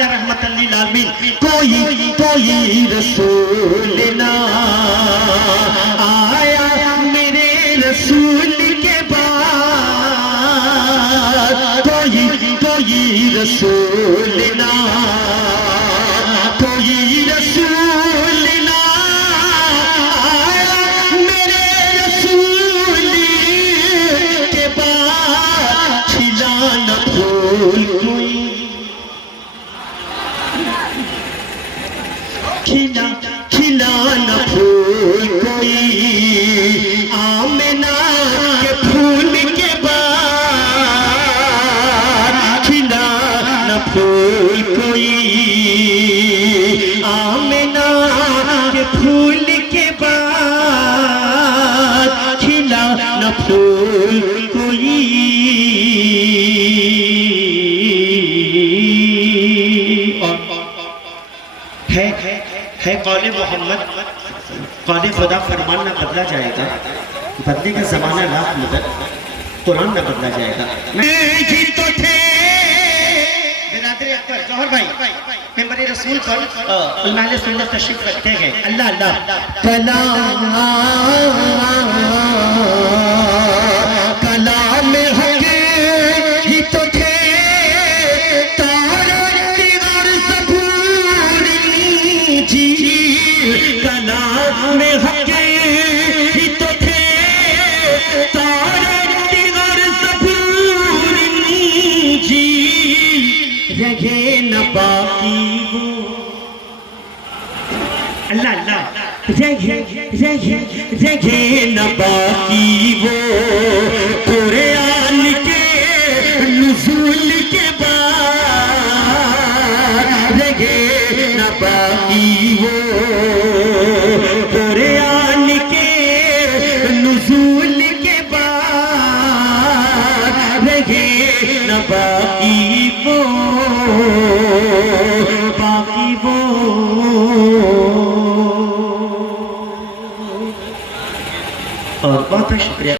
वाला रहमतुल लिल आलमीन। कोई रसूल ना आया मेरे रसूल के बाद, कोई रसूल ना, कोई रसूल ना आया मेरे रसूल के बाद, खिला न फूल कोई, खिला न फूल कोई आमिना के फूल के बाद, खिला न फूल कोई आमिना के फूल के बाद, खिला न फूल कोई। है कौले मोहम्मद, कौले खुदा फरमान न बदला जाएगा, बदले का जमाना लाख मुदत, कुरान न बदला जाएगा। ही तो थे बिरादरी अकबर जौहर भाई मेंबरे रसूल पर अलमाले सुन्नत तशरीफ रखते हैं। अल्लाह अल्लाह कलाम हक ही तो थे, कलाम हक ही तो थे, तारे और ज़बूर इंजील, रहे न बाकी वो। अल्लाह अल्लाह रहे न बाकी वो, कुरान के नुज़ूल के बाद, रहे न बाकी वो, कुरान के नुज़ूल के बाद, रहे न बाकी वो, बाकी वो। और बहुत शुक्रिया।